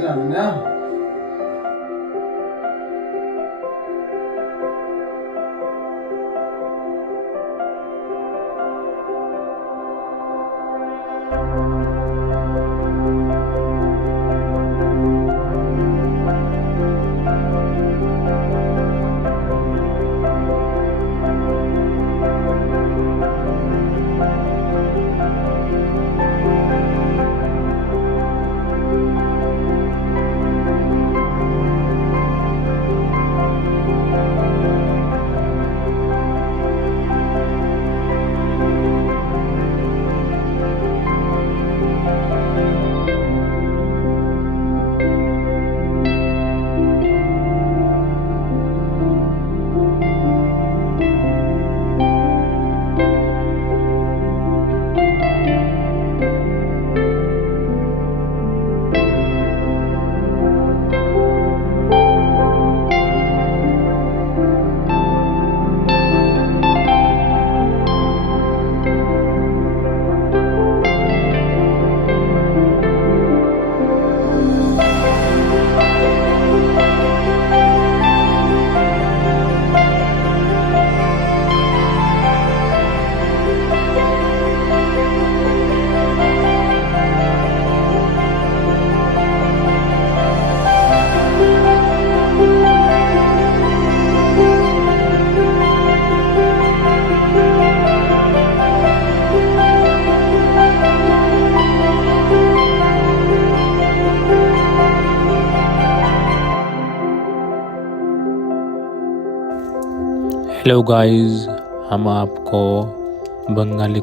चलाना। Hello guys, हम आपको बंगाली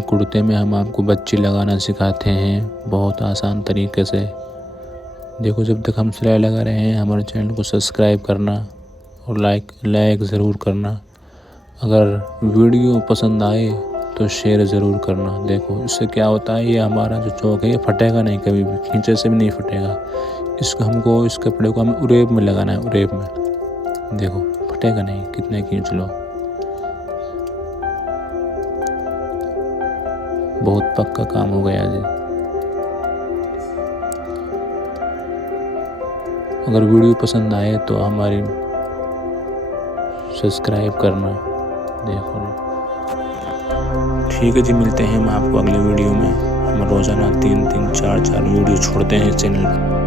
कुर्ते में हम आपको बच्चे लगाना सिखाते हैं बहुत आसान तरीके से। देखो, जब तक हम सिलाई लगा रहे हैं हमारे चैनल को सब्सक्राइब करना और लाइक ज़रूर करना। अगर वीडियो पसंद आए तो शेयर ज़रूर करना। देखो, इससे क्या होता है, ये हमारा जो चौक है ये फटेगा नहीं, कभी भी खींचे से भी नहीं फटेगा। इस कपड़े को हमें उरेब में लगाना है, उरेब में। देखो, फटेगा नहीं, कितने खींच लो। बहुत पक्का काम हो गया जी। अगर वीडियो पसंद आए तो हमारी सब्सक्राइब करना। देखो, ठीक है जी, मिलते हैं हम आपको अगले वीडियो में। हम रोज़ाना 3-3, 4-4 वीडियो छोड़ते हैं चैनल पर।